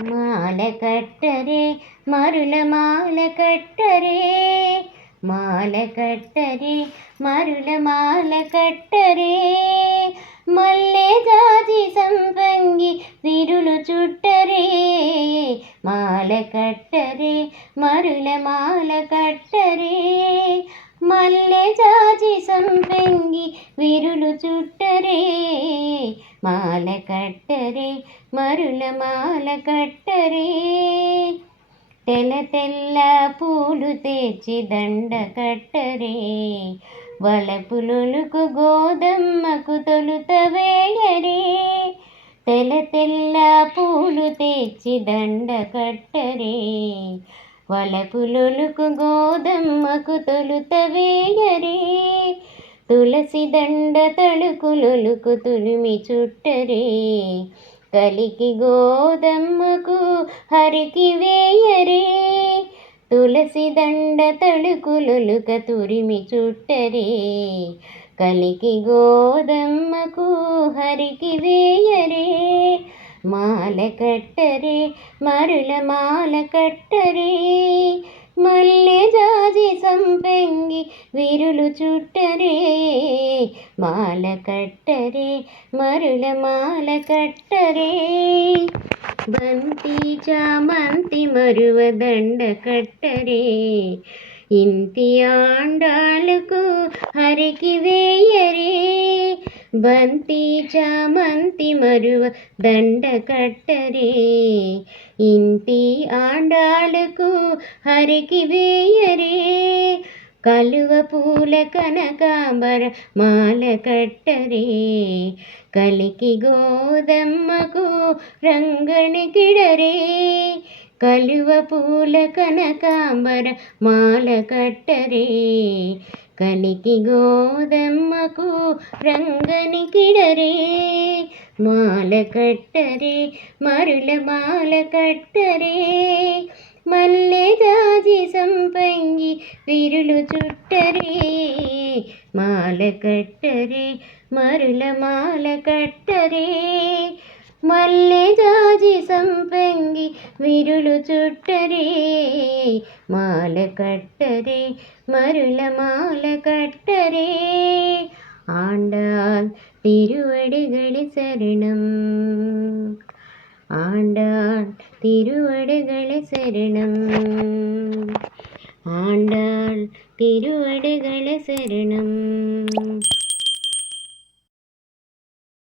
മാല കട്ടരേ മരുള മാല കട്ടരേ. മാല കട്ടരേ മരുള മാല കട്ടരേ. മല്ലേ ജാതി സംഭംഗി തിരുളു ചുട്ടരേ. മാല കട്ടരേ മരുള മാല കട്ടരേ. మల్లె జాజి సంపెంగి విరులు చుట్టరే మాల కట్టరే మరుల మాల కట్టరే. తెల తెల్ల పూలు తెచ్చి దండ కట్టరే వలపులుకు గోధమ్మకు తొలుత వేయరే. తెల తెల్ల పూలు తెచ్చి దండ కట్టరే వలపులొలుకు గోదమ్మకు తొలుత వేయరే. తులసి దండ తళుకులొలుకు తులిమి చుట్టరే. కలికి గోదమ్మకు హరికి వేయరే. తులసి దండ తళుకులొలుక తురిమి చుట్టరే. కలికి గోదమ్మకు హరికి వేయ మాల కట్టరే మరుల మాల కట్టరే. మల్లె జాజి సంపెంగి విరులు చుట్టరే. మాల కట్టరే మరుల మాల కట్టరే. బంతి చామంతి మరువ దండ కట్టరే. ఇంతి ఆండాలకు హరికి వేయరే. బంతి చామంతి మరువ దండ కట్టరే. ఇంటి ఆండాలకు హరికి వేయరే. కలువ పూల కనకాంబర మాల కట్టరే. కలికి గోదమ్మకు రంగణి కిడరే కలువ పూల కనకాంబర మాల కట్టరే. కలికి గోదమ్మకు రంగని కిడరే మాల కట్టరే మరుల మాల కట్టరే. మల్లె దాజి సంపంగి విరులు చుట్టరే మాల కట్టరే మరుల మాల కట్టరే. మల్లె സംപങ്കി വിരുളു ചുട്ടരേ മാല കട്ടരേ മരുള മാല കട്ടരേ. ആണ്ടാൽ തിരുവടികളി ശരണം ആണ്ടാൾ തിരുവടികളി ശരണം. ആണ്ടാൾ തിരുവടികളി ശരണം.